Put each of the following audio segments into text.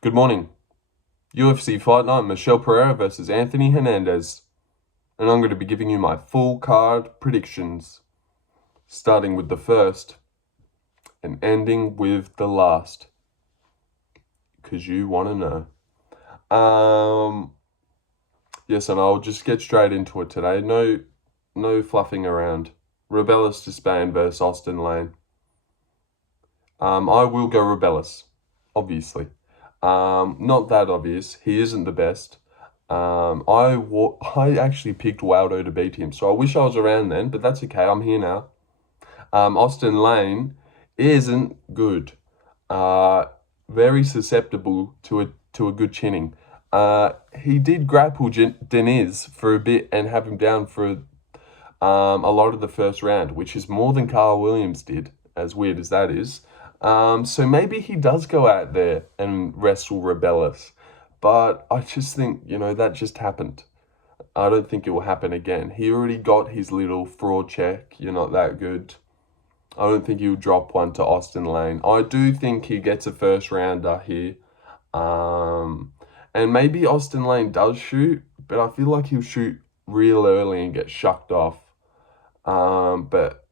Good morning. UFC Fight Night, Michel Pereira versus Anthony Hernandez. And I'm going to be giving you my full card predictions, starting with the first and ending with the last, because you want to know. Yes, and I'll just get straight into it today. No fluffing around. Robelis Despaigne versus Austen Lane. I will go Robelis, obviously. Not that obvious. He isn't the best. I actually picked Waldo to beat him, so I wish I was around then, but that's okay. I'm here now. Austen Lane isn't good. Very susceptible to a good chinning. He did grapple Deniz for a bit and have him down for a lot of the first round, which is more than Carl Williams did, as weird as that is. So maybe he does go out there and wrestle Robelis. But I just think, that just happened. I don't think it will happen again. He already got his little fraud check. You're not that good. I don't think he'll drop one to Austen Lane. I do think he gets a first rounder here. And maybe Austen Lane does shoot, but I feel like he'll shoot real early and get shucked off. But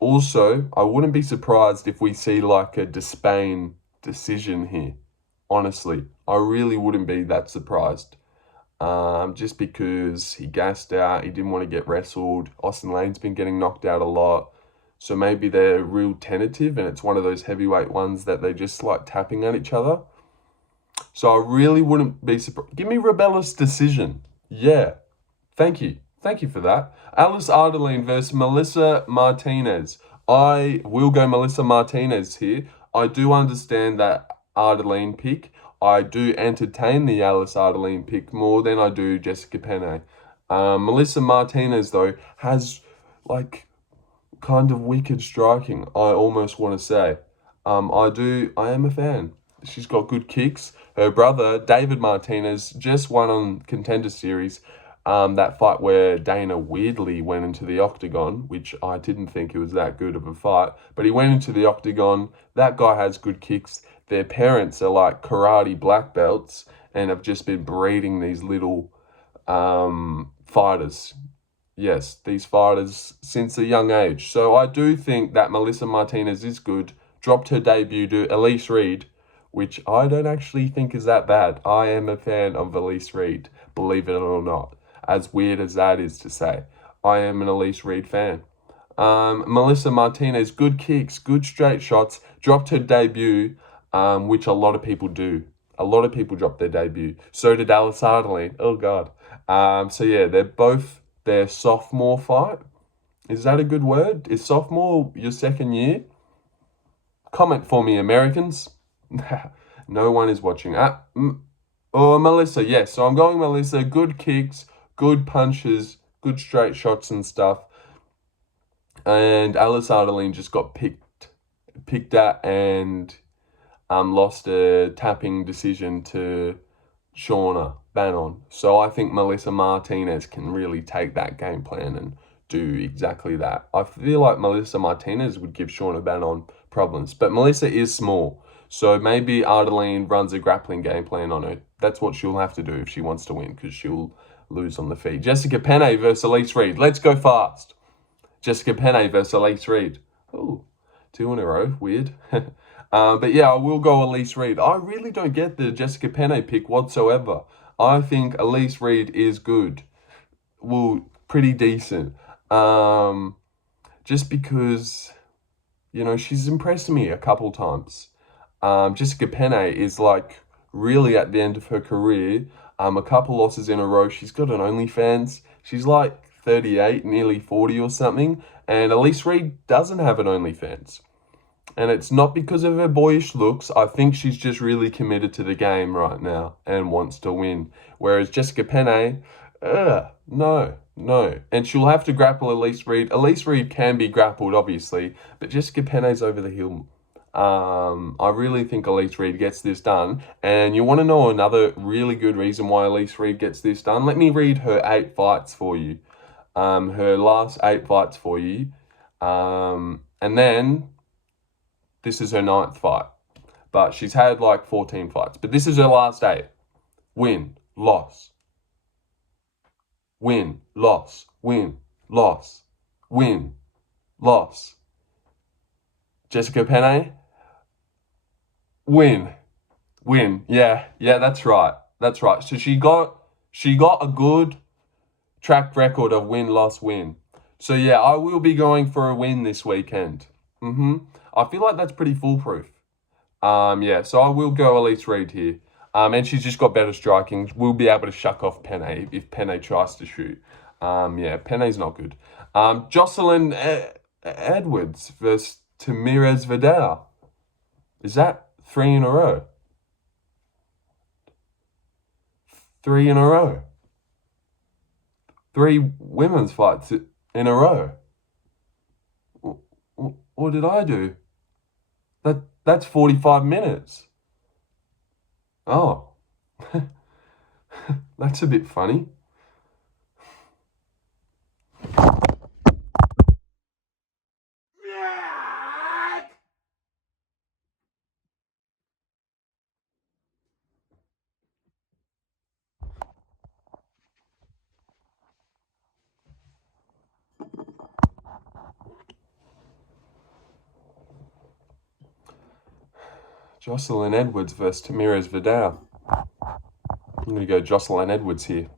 also, I wouldn't be surprised if we see like a Despaigne decision here. Honestly, I really wouldn't be that surprised. Just because he gassed out, he didn't want to get wrestled. Austen Lane's been getting knocked out a lot. So maybe they're real tentative and it's one of those heavyweight ones that they just like tapping at each other. So I really wouldn't be surprised. Give me Robelis decision. Yeah. Thank you. Thank you for that. Ardelean versus Melissa Martinez. I will go Melissa Martinez here. I do understand that Ardelean pick. I do entertain the Ardelean pick more than I do Jessica Penne. Melissa Martinez, though, has like kind of wicked striking, I almost want to say. I am a fan. She's got good kicks. Her brother, David Martinez, just won on Contender Series. That fight where Dana weirdly went into the octagon, which I didn't think it was that good of a fight, but he went into the octagon. That guy has good kicks. Their parents are like karate black belts and have just been breeding these little fighters. Yes, these fighters since a young age. So I do think that Melissa Martinez is good. Dropped her debut to Elise Reed, which I don't actually think is that bad. I am a fan of Elise Reed, believe it or not. As weird as that is to say, I am an Elise Reed fan. Melissa Martinez, good kicks, good straight shots. Dropped her debut, which a lot of people do. A lot of people dropped their debut. So did Ardelean. Oh, God. So, yeah, they're both their sophomore fight. Is that a good word? Is sophomore your second year? Comment for me, Americans. No one is watching. Melissa, yes. So I'm going Melissa. Good kicks, good punches, good straight shots and stuff. And Ardelean just got picked at and lost a tapping decision to Shauna Bannon. So I think Melissa Martinez can really take that game plan and do exactly that. I feel like Melissa Martinez would give Shauna Bannon problems, but Melissa is small. So maybe Ardelean runs a grappling game plan on her. That's what she'll have to do if she wants to win, because she'll lose on the feet. Jessica Penne versus Elise Reed. Let's go fast. Jessica Penne versus Elise Reed. Ooh, 2 in a row. Weird. But yeah, I will go Elise Reed. I really don't get the Jessica Penne pick whatsoever. I think Elise Reed is good. Well, pretty decent. Just because, she's impressed me a couple times. Jessica Penne is like really at the end of her career. A couple losses in a row. She's got an OnlyFans. She's like 38, nearly 40 or something. And Elise Reed doesn't have an OnlyFans. And it's not because of her boyish looks. I think she's just really committed to the game right now and wants to win. Whereas Jessica Penne, no. And she'll have to grapple Elise Reed. Elise Reed can be grappled, obviously, but Jessica Penne's over the hill. I really think Elise Reed gets this done. And you want to know another really good reason why Elise Reed gets this done? Let me read her 8 fights for you. Her last 8 fights for you. And then this is her 9th fight. but she's had like 14 fights. But this is her last 8. Win, loss. Win, loss, win, loss, win, loss. Jessica Penne, win. Yeah, that's right. So she got a good track record of win, loss, win. So yeah, I will be going for a win this weekend. I feel like that's pretty foolproof. Yeah, so I will go Elise Reed here. And she's just got better striking. We'll be able to shuck off Penne if Penne tries to shoot. Yeah, Penne's not good. Joeslyn Edwards versus Tamires Vidal. Is that 3 in a row? 3 in a row. 3 women's fights in a row. What did I do? That's 45 minutes. Oh, that's a bit funny. Joeslyn Edwards versus Tamires Vidal. I'm going to go Joeslyn Edwards here.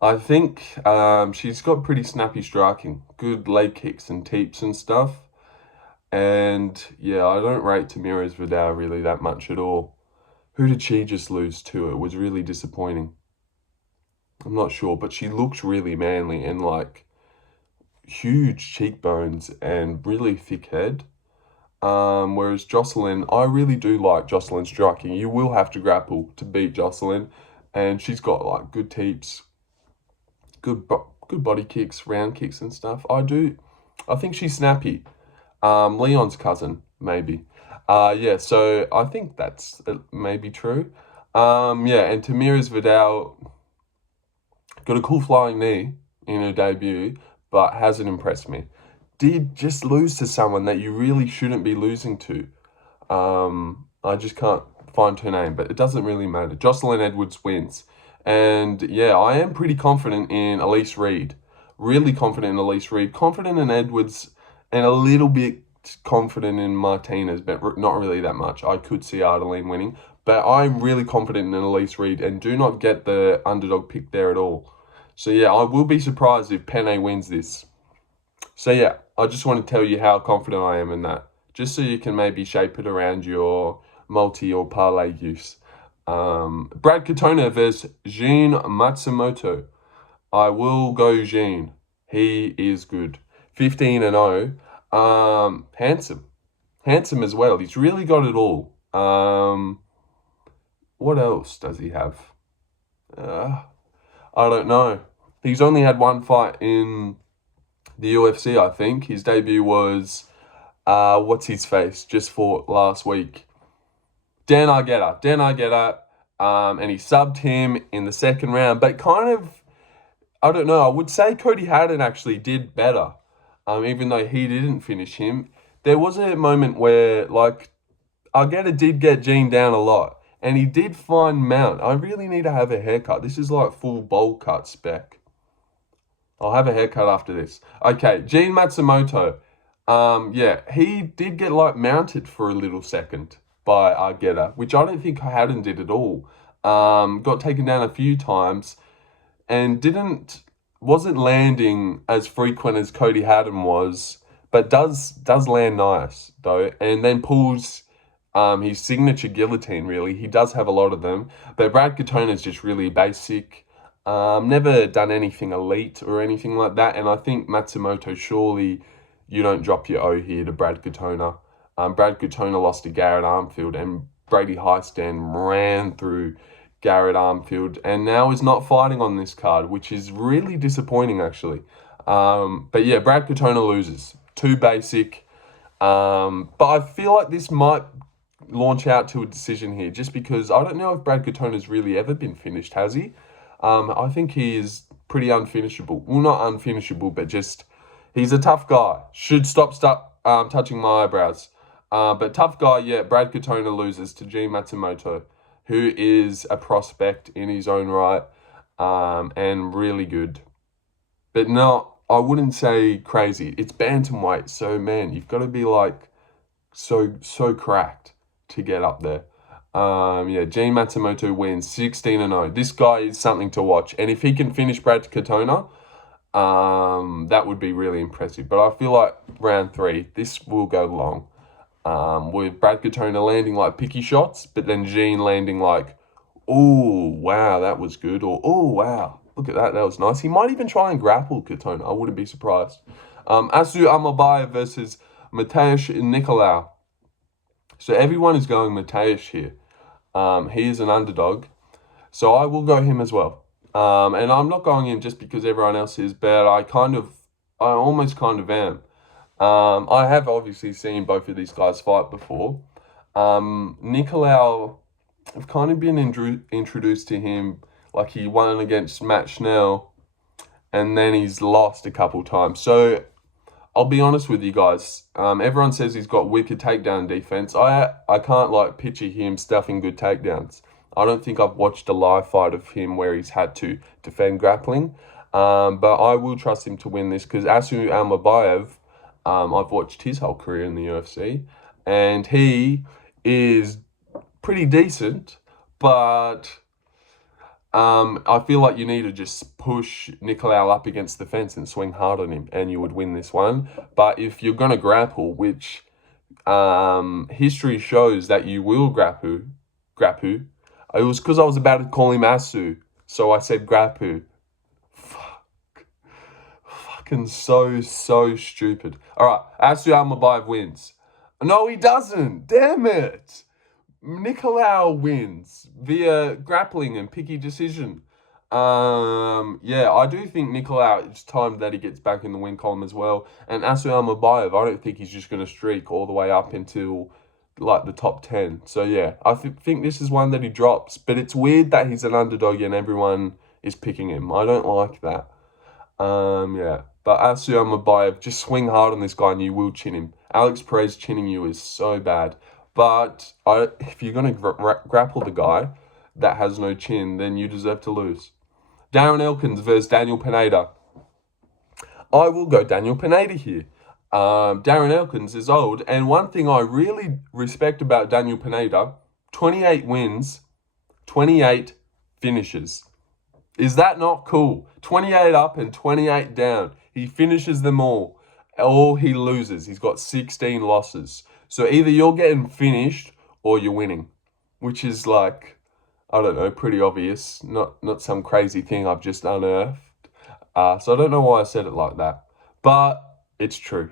I think she's got pretty snappy striking, good leg kicks and teeps and stuff. And yeah, I don't rate Tamires Vidal really that much at all. Who did she just lose to? It was really disappointing. I'm not sure, but she looks really manly and like huge cheekbones and really thick head. Whereas Joeslyn, I really do like Joeslyn's striking. You will have to grapple to beat Joeslyn, and she's got like good teeps, good body kicks, round kicks and stuff. I think she's snappy. Leon's cousin, maybe. Yeah, so I think that's maybe true. Yeah, and Tamires Vidal got a cool flying knee in her debut, but hasn't impressed me. Did just lose to someone that you really shouldn't be losing to. I just can't find her name, but it doesn't really matter. Joeslyn Edwards wins. And yeah, I am pretty confident in Elise Reed. Really confident in Elise Reed. Confident in Edwards and a little bit confident in Martinez, but not really that much. I could see Ardelean winning, but I'm really confident in Elise Reed and do not get the underdog pick there at all. So yeah, I will be surprised if Penne wins this. So yeah, I just want to tell you how confident I am in that, just so you can maybe shape it around your multi or parlay use. Brad Katona versus Jean Matsumoto. I will go Jean. He is good. 15-0. Handsome as well. He's really got it all. What else does he have? I don't know. He's only had 1 fight in the UFC, I think. His debut was, what's his face? Just fought last week. Dan Argueta. And he subbed him in the 2nd round. But kind of, I don't know, I would say Cody Haddon actually did better. Even though he didn't finish him. There was a moment where, like, Argueta did get Jean down a lot. And he did find Mount. I really need to have a haircut. This is like full bowl cut spec. I'll have a haircut after this. Okay, Jean Matsumoto. Yeah, he did get like mounted for a little second by Argueta, which I don't think Haddon did at all. Got taken down a few times and wasn't landing as frequent as Cody Haddon was, but does land nice though, and then pulls his signature guillotine. Really, he does have a lot of them, but Brad Katona is just really basic. Never done anything elite or anything like that, and I think Matsumoto, surely you don't drop your O here to Brad Katona. Brad Katona lost to Garrett Armfield, and Brady Heistan ran through Garrett Armfield, and now is not fighting on this card, which is really disappointing actually. But yeah, Brad Katona loses. Too basic. But I feel like this might launch out to a decision here, just because I don't know if Brad Katona's really ever been finished, has he? I think he is pretty unfinishable. Well, not unfinishable, but just he's a tough guy. Should stop touching my eyebrows. But tough guy, yeah, Brad Katona loses to G Matsumoto, who is a prospect in his own right, and really good. But not, I wouldn't say crazy. It's bantamweight, so man, you've got to be like so cracked to get up there. Yeah, G Matsumoto wins 16-0. This guy is something to watch, and if he can finish Brad Katona, that would be really impressive. But I feel like round 3, this will go long. With Brad Katona landing like picky shots, but then Jean landing like, oh, wow, that was good, or oh, wow, look at that was nice. He might even try and grapple Katona. I wouldn't be surprised. Asu Almabayev versus Matheus Nicolau. So everyone is going Matheus here. He is an underdog, so I will go him as well. And I'm not going him just because everyone else is, but I almost kind of am. I have obviously seen both of these guys fight before. Nicolau, I've kind of been introduced to him, like he won against Matt Schnell, and then he's lost a couple times. So I'll be honest with you guys. Everyone says he's got wicked takedown defense. I can't like picture him stuffing good takedowns. I don't think I've watched a live fight of him where he's had to defend grappling. But I will trust him to win this because Asu Almabayev, I've watched his whole career in the UFC, and he is pretty decent, but I feel like you need to just push Nicolau up against the fence and swing hard on him, and you would win this one. But if you're going to grapple, which history shows that you will grapple, it was because I was about to call him Asu, so I said grapple. Fucking so stupid. All right, Asu Almabayev wins. No, he doesn't. Damn it. Nicolau wins via grappling and picky decision. Yeah, I do think Nicolau, it's time that he gets back in the win column as well. And Asu Almabayev, I don't think he's just going to streak all the way up until like the top 10. So yeah, I think this is one that he drops. But it's weird that he's an underdog and everyone is picking him. I don't like that. Yeah. But Asu Almabayev, just swing hard on this guy and you will chin him. Alex Perez chinning you is so bad. But if you're going to grapple the guy that has no chin, then you deserve to lose. Darren Elkins versus Daniel Pineda. I will go Daniel Pineda here. Darren Elkins is old. And one thing I really respect about Daniel Pineda, 28 wins, 28 finishes. Is that not cool? 28 up and 28 down. He finishes them all. Or he loses. He's got 16 losses. So either you're getting finished or you're winning. Which is like, I don't know, pretty obvious. Not some crazy thing I've just unearthed. So I don't know why I said it like that. But it's true.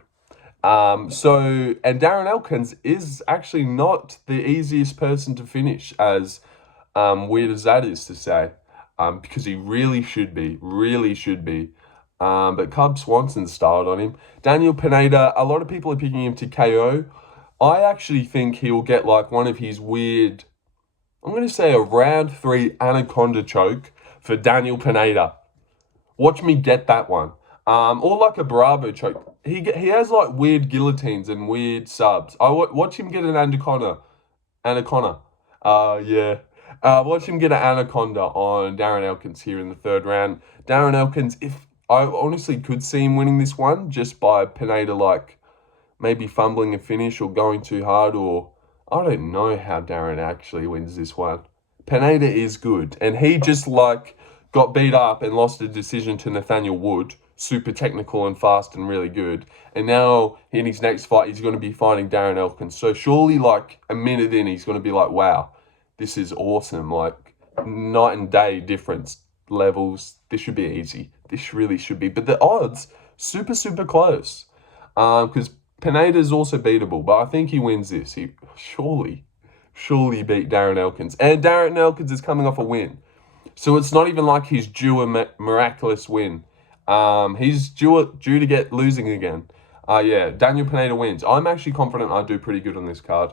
And Darren Elkins is actually not the easiest person to finish, as weird as that is to say. Because he really should be. But Cub Swanson styled on him. Daniel Pineda, a lot of people are picking him to KO. I actually think he'll get like one of his weird, I'm going to say a round 3 anaconda choke for Daniel Pineda. Watch me get that one. Or like a Bravo choke. He has like weird guillotines and weird subs. Watch him get an anaconda. Yeah. Watch him get an anaconda on Darren Elkins here in the 3rd round. Darren Elkins, if I honestly could see him winning this one just by Pineda like maybe fumbling a finish or going too hard, or I don't know how Darren actually wins this one. Pineda is good, and he just like got beat up and lost a decision to Nathaniel Wood, super technical and fast and really good. And now in his next fight, he's going to be fighting Darren Elkins. So surely like a minute in, he's going to be like, wow, this is awesome. Like night and day difference levels. This should be easy. This really should be. But the odds, super close. Because Pineda is also beatable, but I think he wins this. He surely beat Darren Elkins. And Darren Elkins is coming off a win. So it's not even like he's due a miraculous win. He's due to get losing again. Yeah, Daniel Pineda wins. I'm actually confident I do pretty good on this card.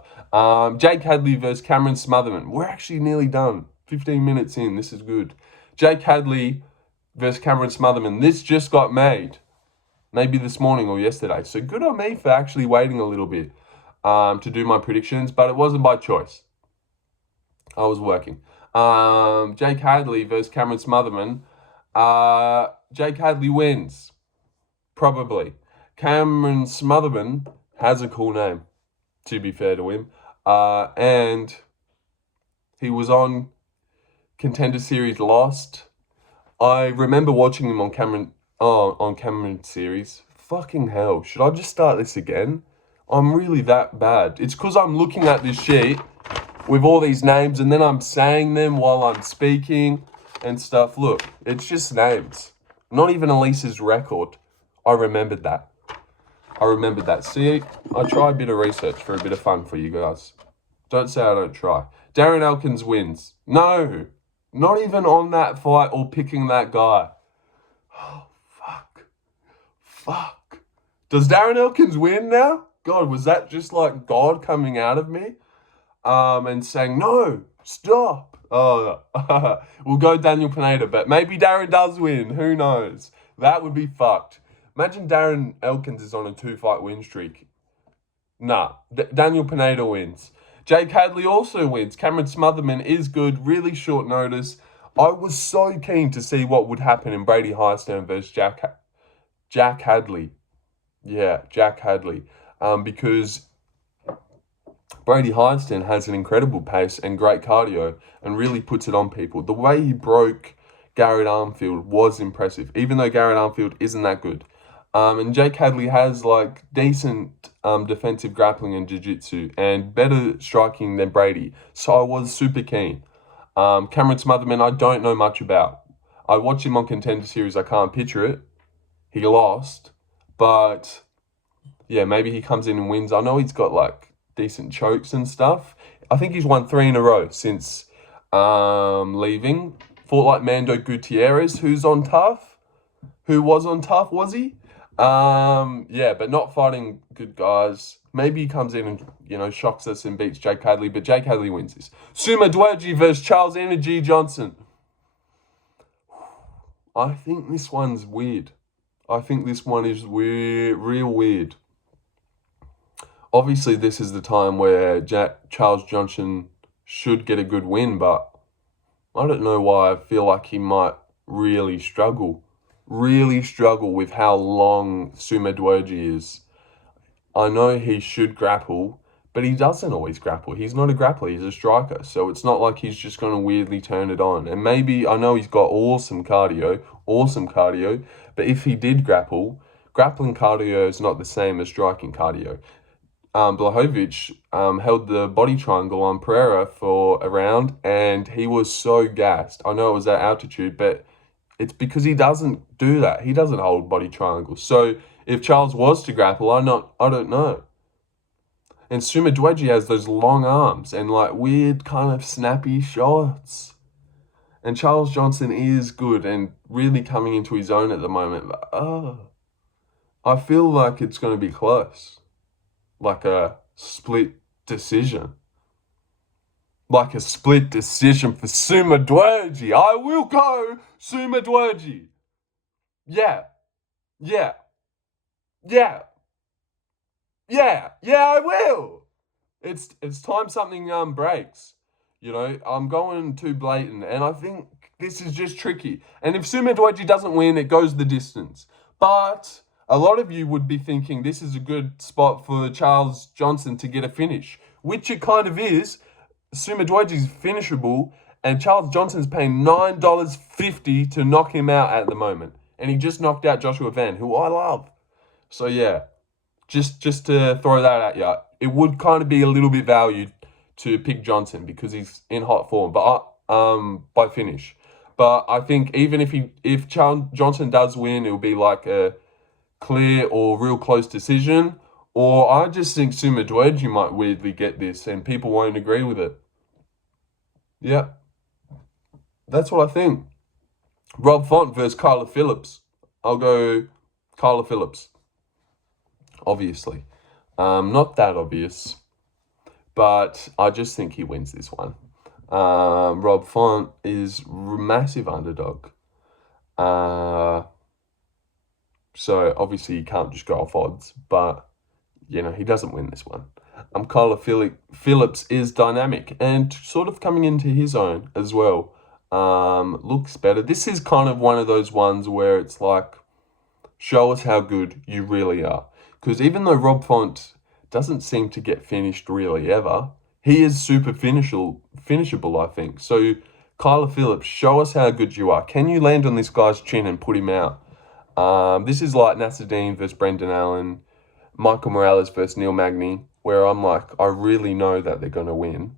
Jake Hadley versus Cameron Smotherman. We're actually nearly done. 15 minutes in. This is good. Jake Hadley versus Cameron Smotherman. This just got made. Maybe this morning or yesterday. So good on me for actually waiting a little bit. to do my predictions, but it wasn't by choice. I was working. Jake Hadley versus Cameron Smotherman. Jake Hadley wins. Probably. Cameron Smotherman has a cool name, to be fair to him. And he was on Contender Series, lost. I remember watching him on Cameron Series. Fucking hell, should I just start this again? I'm really that bad. It's because I'm looking at this sheet with all these names and then I'm saying them while I'm speaking and stuff. Look, it's just names. Not even Elise's record. I remembered that. See, I try a bit of research for a bit of fun for you guys. Don't say I don't try. Darren Elkins wins. No, not even on that fight or picking that guy. Oh, fuck. Does Darren Elkins win now? God, was that just like God coming out of me? And saying, no, stop. Oh, we'll go Daniel Pineda, but maybe Darren does win. Who knows? That would be fucked. Imagine Darren Elkins is on a 2-fight win streak. Nah, Daniel Pineda wins. Jake Hadley also wins. Cameron Smotherman is good. Really short notice. I was so keen to see what would happen in Brady Highstone versus Jack Hadley. Yeah, Jack Hadley. Because Brady Highstone has an incredible pace and great cardio and really puts it on people. The way he broke Garrett Armfield was impressive, even though Garrett Armfield isn't that good. And Jake Hadley has like decent defensive grappling and jiu-jitsu and better striking than Brady. So I was super keen. Cameron Smotherman, I don't know much about. I watched him on Contender Series. I can't picture it. He lost. But yeah, maybe he comes in and wins. I know he's got like decent chokes and stuff. I think he's won 3 in a row since leaving. Fought like Mando Gutierrez, who was on Tough, was he? Yeah, but not fighting good guys. Maybe he comes in and, shocks us and beats Jake Hadley, but Jake Hadley wins this. Sumadaerji versus Charles Energy Johnson. I think this one's weird. I think this one is real weird. Obviously, this is the time where Charles Johnson should get a good win, but I don't know why I feel like he might really struggle with how long Sumadaerji is. I know he should grapple, but he doesn't always grapple. He's not a grappler, he's a striker. So it's not like he's just going to weirdly turn it on. And maybe, I know he's got awesome cardio, but if he did grapple, grappling cardio is not the same as striking cardio. Blachowicz held the body triangle on Pereira for a round, and he was so gassed. I know it was at altitude, but it's because he doesn't do that. He doesn't hold body triangles. So if Charles was to grapple, I don't know. And Sumadaerji has those long arms and like weird kind of snappy shots. And Charles Johnson is good and really coming into his own at the moment. But, I feel like it's going to be close. Like a split decision. For Sumadaerji. I will go Sumadaerji. Yeah, I will. It's time something breaks. I'm going too blatant, and I think this is just tricky. And if Sumadaerji doesn't win, it goes the distance. But a lot of you would be thinking this is a good spot for Charles Johnson to get a finish, which it kind of is. Sumadaerji's finishable, and Charles Johnson's paying $9.50 to knock him out at the moment. And he just knocked out Joshua Van, who I love. So yeah, just to throw that at you, it would kind of be a little bit valued to pick Johnson because he's in hot form, but by finish. But I think even if Charles Johnson does win, it'll be like a clear or real close decision. Or I just think Sumadaerji might weirdly get this and people won't agree with it. Yeah, that's what I think. Rob Font versus Kyler Phillips. I'll go Kyler Phillips. Obviously. Not that obvious. But I just think he wins this one. Rob Font is massive underdog. So obviously you can't just go off odds. But, he doesn't win this one. Kyler Phillips is dynamic and sort of coming into his own as well. Looks better. This is kind of one of those ones where it's like, show us how good you really are. Because even though Rob Font doesn't seem to get finished really ever, he is super finishable, I think. So, Kyler Phillips, show us how good you are. Can you land on this guy's chin and put him out? This is like Nasruddin versus Brendan Allen, Michael Morales versus Neil Magny, where I'm like, I really know that they're going to win,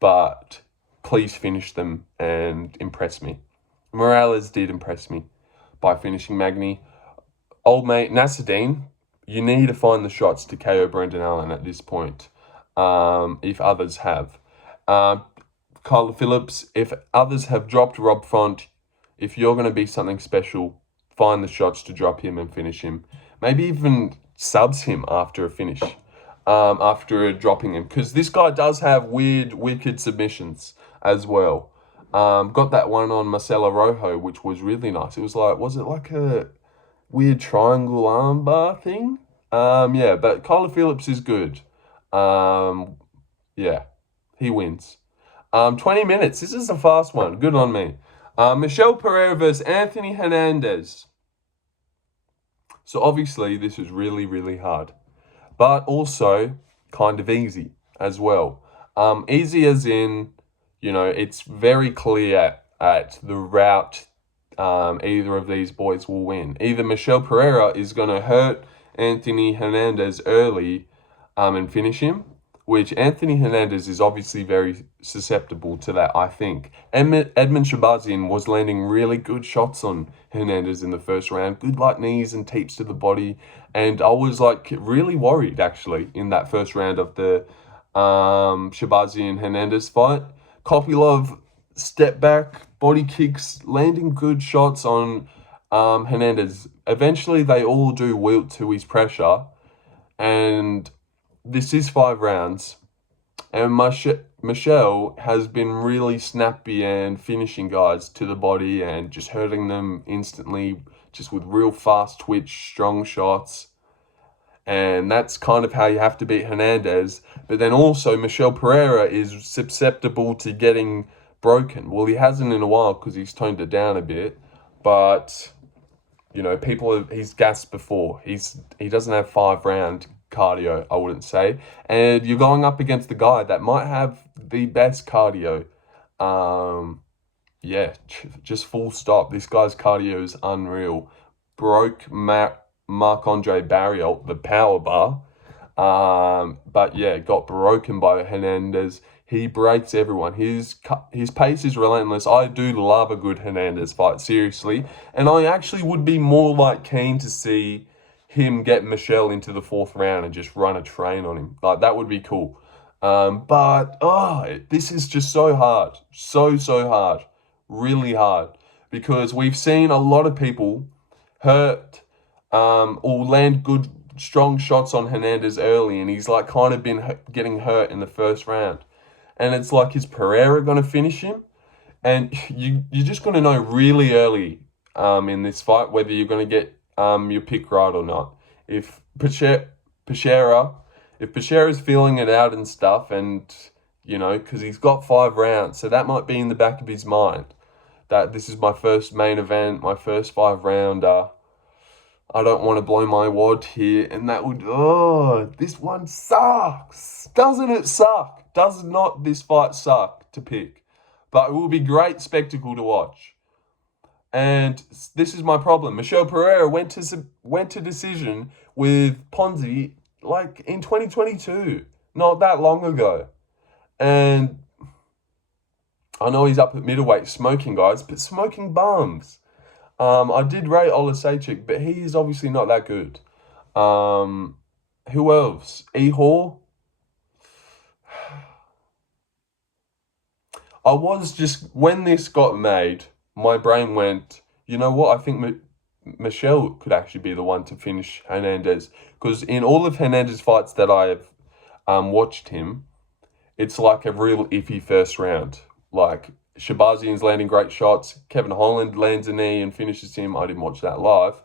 but please finish them and impress me. Morales did impress me by finishing Magny. Old mate Nasruddin, you need to find the shots to KO Brendan Allen at this point, if others have. Kyler Phillips, if others have dropped Rob Font, if you're going to be something special, find the shots to drop him and finish him. Maybe even subs him after a finish, after dropping him. Because this guy does have weird, wicked submissions as well. Got that one on Marcelo Rojo, which was really nice. It was like a weird triangle armbar thing? Yeah, but Kyler Phillips is good. Yeah, he wins. 20 minutes. This is a fast one. Good on me. Michel Pereira versus Anthony Hernandez. So obviously this is really, really hard, but also kind of easy as well. Easy as in, it's very clear at the route either of these boys will win. Either Michel Pereira is going to hurt Anthony Hernandez early and finish him, which Anthony Hernandez is obviously very susceptible to that, I think. Edmund Shabazian was landing really good shots on Hernandez in the first round. Good light knees and teeps to the body. And I was really worried actually in that first round of the Shabazian-Hernandez fight. Kopylov step back, body kicks, landing good shots on Hernandez. Eventually they all do wilt to his pressure. And this is 5 rounds, and Michel has been really snappy and finishing guys to the body and just hurting them instantly, just with real fast twitch, strong shots. And that's kind of how you have to beat Hernandez. But then also Michel Pereira is susceptible to getting broken. Well, he hasn't in a while because he's toned it down a bit, but he's gassed before. He doesn't have 5-round cardio, I wouldn't say. And you're going up against the guy that might have the best cardio. Just full stop. This guy's cardio is unreal. Broke Marc-Andre Barrier, the power bar. But yeah, got broken by Hernandez. He breaks everyone. His pace is relentless. I do love a good Hernandez fight, seriously. And I actually would be more keen to see him get Michel into the 4th round and just run a train on him. That would be cool. But this is just so hard. So hard. Really hard. Because we've seen a lot of people hurt or land good, strong shots on Hernandez early, and he's kind of been getting hurt in the first round. And it's is Pereira going to finish him? And you're just going to know really early in this fight whether you're going to get your pick right or not. If Pereira is feeling it out and stuff, and because he's got 5 rounds, so that might be in the back of his mind that this is my first main event, my first 5-rounder. I don't want to blow my wad here, and that would this one sucks. Doesn't it suck? Does not this fight suck to pick? But it will be great spectacle to watch. And this is my problem. Michel Pereira went to decision with Ponzi in 2022, not that long ago. And I know he's up at middleweight smoking guys, but smoking bums. I did rate Olasejchik, but he is obviously not that good. Who else? Ehor? I was just, when this got made, my brain went, you know what, I think Michel could actually be the one to finish Hernandez. Because in all of Hernandez's fights that I have watched him, it's a real iffy first round. Shabazian's landing great shots. Kevin Holland lands a knee and finishes him. I didn't watch that live.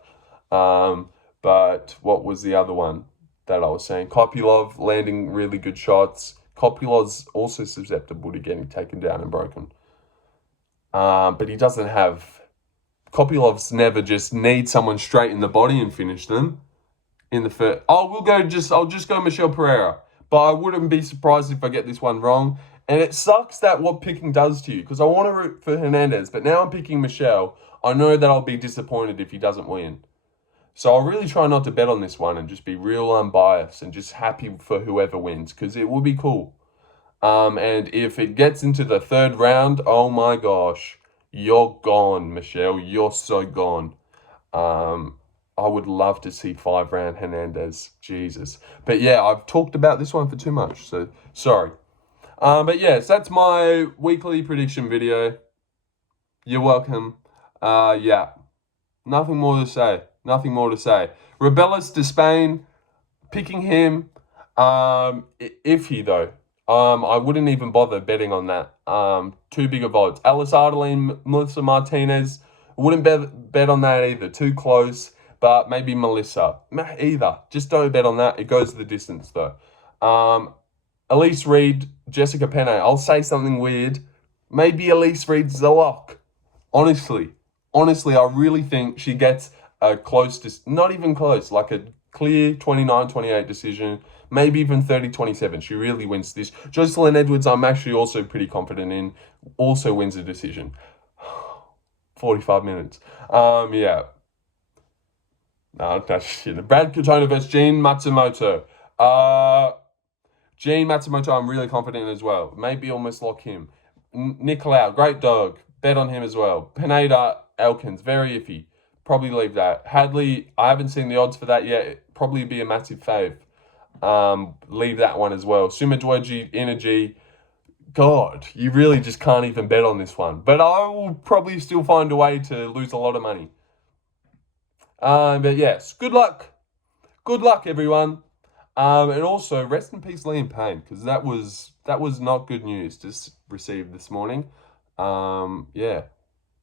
But what was the other one? that I was saying. Kopylov landing really good shots. Kopylov's also susceptible to getting taken down and broken. But he doesn't have... Kopylov's never just need someone straight in the body and finish them in the first... I'll just go Michel Pereira. But I wouldn't be surprised if I get this one wrong. And it sucks that what picking does to you, because I want to root for Hernandez, but now I'm picking Michel. I know that I'll be disappointed if he doesn't win. So I'll really try not to bet on this one and just be real unbiased and just happy for whoever wins, because it will be cool. And if it gets into the third round, oh my gosh, you're gone, Michel. You're so gone. I would love to see 5-round Hernandez. Jesus. But yeah, I've talked about this one for too much, so sorry. But yes, that's my weekly prediction video. You're welcome. Yeah. Nothing more to say. Nothing more to say. Robelis, Despaigne, picking him. Iffy though. I wouldn't even bother betting on that. Too big of odds. Ardelean, Melissa Martinez. Wouldn't bet on that either. Too close. But maybe Melissa. Either. Just don't bet on that. It goes the distance though. Elise Reed, Jessica Penne. I'll say something weird. Maybe Elise Reed's the lock. Honestly, I really think she gets a close, not even close, like a clear 29-28 decision, maybe even 30-27. She really wins this. Joeslyn Edwards, I'm actually also pretty confident in, also wins a decision. 45 minutes. Yeah. No, that's shit. Brad Katona versus Gene Matsumoto. Gene Matsumoto, I'm really confident in as well. Maybe almost lock him. Nicolau, great dog. Bet on him as well. Pineda, Elkins, very iffy. Probably leave that. Hadley, I haven't seen the odds for that yet. It'd probably be a massive fave. Leave that one as well. Sumadaerji, Energy. God, you really just can't even bet on this one. But I will probably still find a way to lose a lot of money. But yes, good luck. Good luck, everyone. And also, rest in peace, Liam Payne, because that was not good news to receive this morning. Yeah,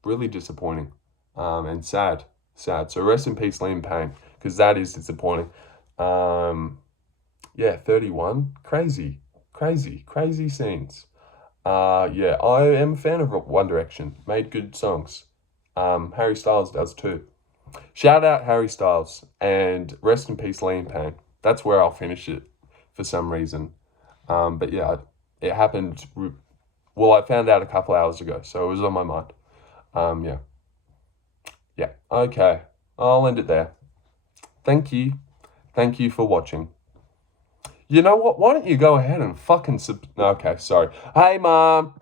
really disappointing. And sad. So rest in peace, Liam Payne, because that is disappointing. Yeah, 31. Crazy scenes. Yeah, I am a fan of One Direction. Made good songs. Harry Styles does too. Shout out Harry Styles, and rest in peace, Liam Payne. That's where I'll finish it for some reason. But yeah, it happened. Well, I found out a couple hours ago, so it was on my mind. Yeah. Okay. I'll end it there. Thank you for watching. You know what? Why don't you go ahead and fucking okay, sorry. Hey, Mom.